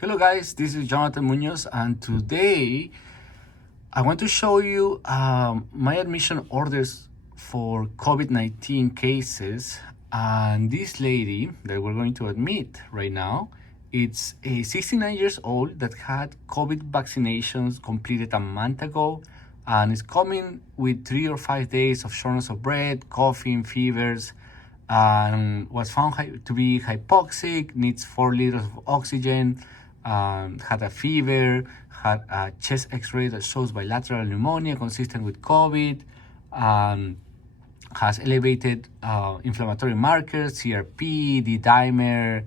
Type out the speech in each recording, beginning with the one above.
Hello guys, this is Jonathan Munoz, and today I want to show you my admission orders for COVID-19 cases. And this lady that we're going to admit right now, it's a 69 years old that had COVID vaccinations completed a month ago, and is coming with 3 or 5 days of shortness of breath, coughing, fevers, and was found to be hypoxic, needs 4 liters of oxygen, had a fever, had a chest x-ray that shows bilateral pneumonia consistent with COVID, has elevated inflammatory markers, CRP, D-dimer,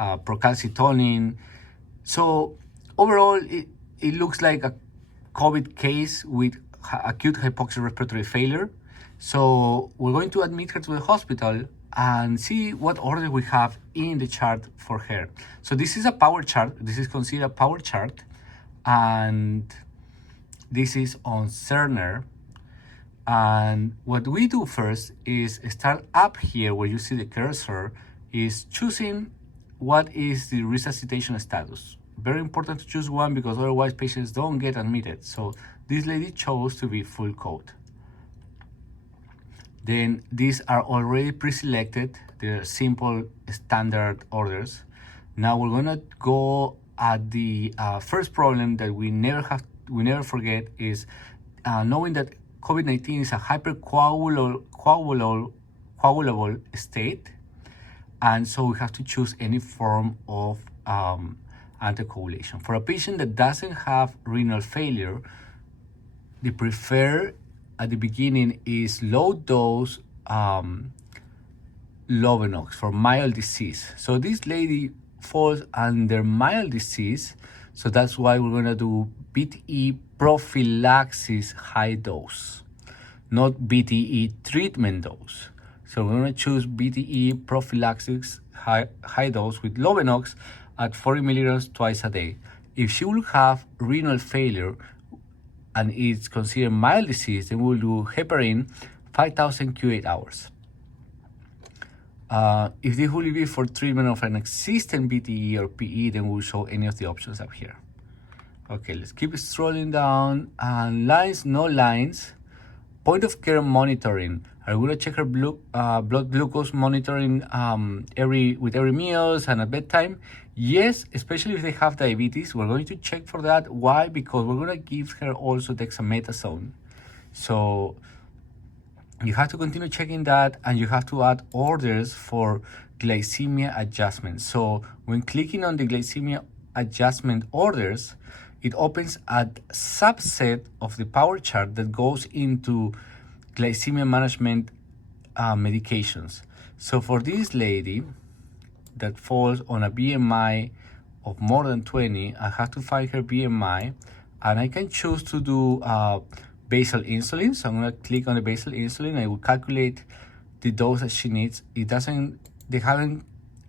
procalcitonin. So overall, it looks like a COVID case with acute hypoxic respiratory failure. So we're going to admit her to the hospital and see what order we have in the chart for her. So this is a power chart. This is considered a power chart. And this is on Cerner. And what we do first is start up here where you see the cursor, is choosing what is the resuscitation status. Very important to choose one because otherwise patients don't get admitted. So this lady chose to be full code. Then these are already pre-selected. They're simple standard orders. Now we're gonna go at the first problem that we never forget is knowing that COVID-19 is a hypercoagulable state, and so we have to choose any form of anticoagulation. For a patient that doesn't have renal failure, the preferred at the beginning is low dose Lovenox for mild disease. So this lady falls under mild disease, so that's why we're gonna do BTE prophylaxis high dose, not BTE treatment dose. So we're gonna choose BTE prophylaxis high dose with Lovenox at 40 milligrams twice a day. If she will have renal failure and it's considered mild disease, then we'll do heparin 5,000 Q8 hours. If this will be for treatment of an existing BTE or PE, then we'll show any of the options up here. Okay, let's keep scrolling down. And lines, no lines. Point of care monitoring. Are we gonna check her blood glucose monitoring with every meals and at bedtime? Yes, especially if they have diabetes. We're going to check for that. Why? Because we're gonna give her also dexamethasone. So you have to continue checking that, and you have to add orders for glycemia adjustment. So when clicking on the glycemia adjustment orders, it opens a subset of the power chart that goes into glycemia management medications. So for this lady that falls on a BMI of more than 20, I have to find her BMI, and I can choose to do basal insulin. So I'm gonna click on the basal insulin. I will calculate the dose that she needs. They haven't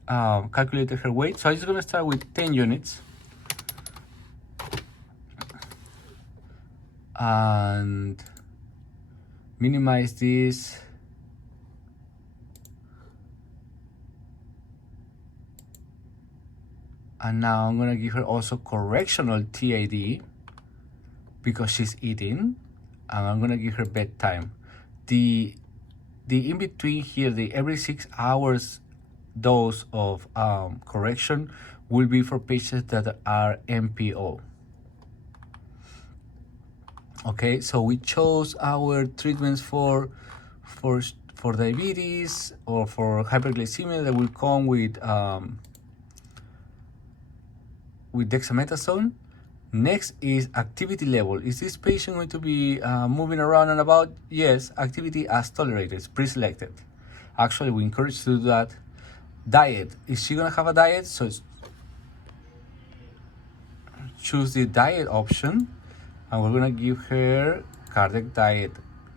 calculated her weight, so I'm just gonna start with 10 units. And minimize this. And now I'm gonna give her also correctional TID because she's eating, and I'm gonna give her bedtime. The in between here, the every 6 hours dose of correction will be for patients that are MPO. Okay, so we chose our treatments for diabetes or for hyperglycemia that will come with dexamethasone. Next is activity level. Is this patient going to be moving around and about? Yes, activity as tolerated, it's pre-selected. Actually, we encourage to do that. Diet, is she gonna have a diet? So choose the diet option, and we're gonna give her cardiac diet.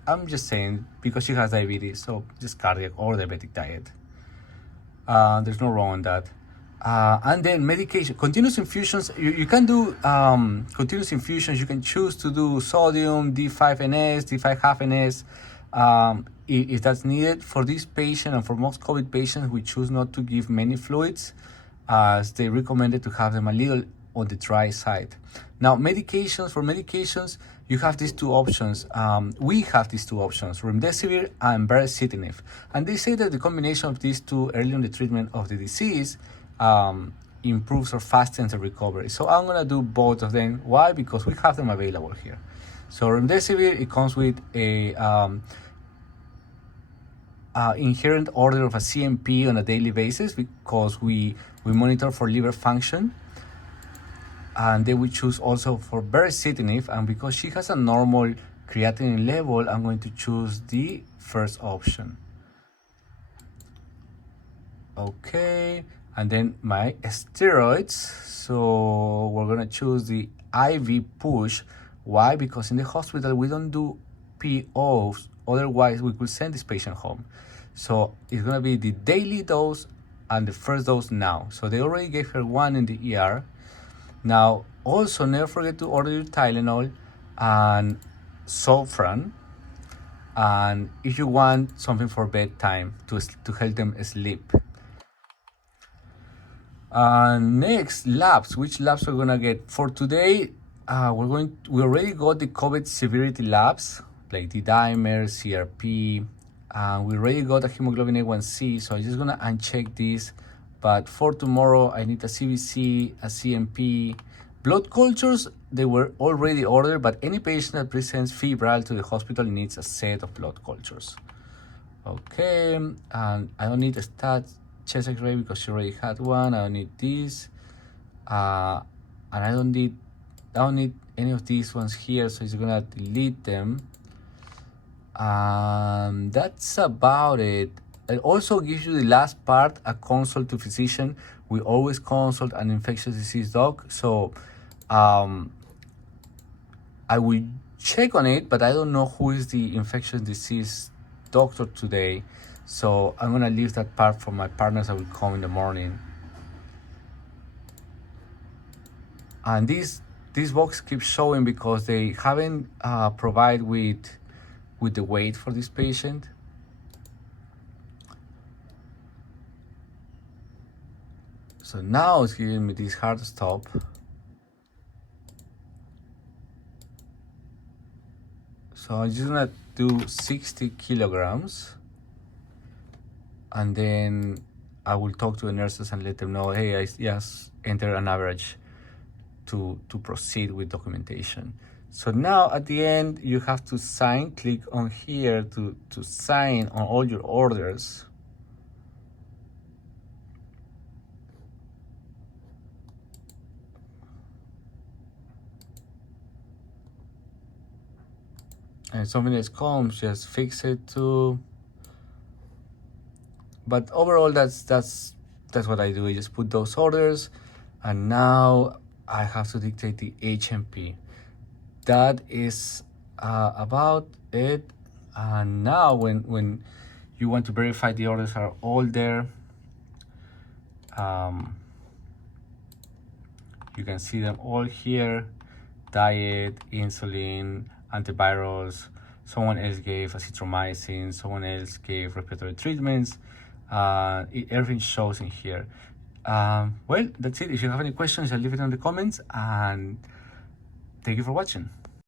I'm just saying because she has diabetes, so just cardiac or diabetic diet. There's no wrong on that. And then medication, continuous infusions. You can do continuous infusions. You can choose to do sodium, D5NS, D5-half-NS, if that's needed. For this patient and for most COVID patients, we choose not to give many fluids, as they recommended to have them a little on the dry side. Now, for medications, you have these two options. We have these two options, remdesivir and baricitinib. And they say that the combination of these two early in the treatment of the disease improves or fastens the recovery. So I'm gonna do both of them. Why? Because we have them available here. So remdesivir, it comes with a inherent order of a CMP on a daily basis because we monitor for liver function. And then we choose also for baricitinib, and because she has a normal creatinine level, I'm going to choose the first option. Okay, and then my steroids. So we're gonna choose the IV push. Why? Because in the hospital we don't do POs, otherwise we could send this patient home. So it's gonna be the daily dose and the first dose now. So they already gave her one in the ER. Now, also never forget to order your Tylenol and Zofran, and if you want something for bedtime to help them sleep. Next, labs. Which labs we're gonna get for today? We already got the COVID severity labs like the dimer, CRP. We already got a hemoglobin A1C, so I'm just gonna uncheck this. But for tomorrow, I need a CBC, a CMP. Blood cultures, they were already ordered, but any patient that presents febrile to the hospital needs a set of blood cultures. Okay, and I don't need a chest X-ray because she already had one. I don't need this. And I don't need any of these ones here, so it's gonna delete them. That's about it. It also gives you the last part, a consult to physician. We always consult an infectious disease doc. So I will check on it, but I don't know who is the infectious disease doctor today. So I'm gonna leave that part for my partners that will come in the morning. And this box keeps showing because they haven't provided with the weight for this patient. So now it's giving me this hard stop. So I'm just gonna do 60 kilograms. And then I will talk to the nurses and let them know, hey, I just entered an average to proceed with documentation. So now at the end, you have to sign, click on here to sign on all your orders. And if something else comes, just fix it too. But overall, that's what I do. I just put those orders, and now I have to dictate the HMP. That is about it. And now when you want to verify the orders are all there, you can see them all here: diet, insulin, antivirals. Someone else gave azithromycin, someone else gave respiratory treatments. Everything shows in here. Well, that's it. If you have any questions, I'll leave it in the comments, and thank you for watching.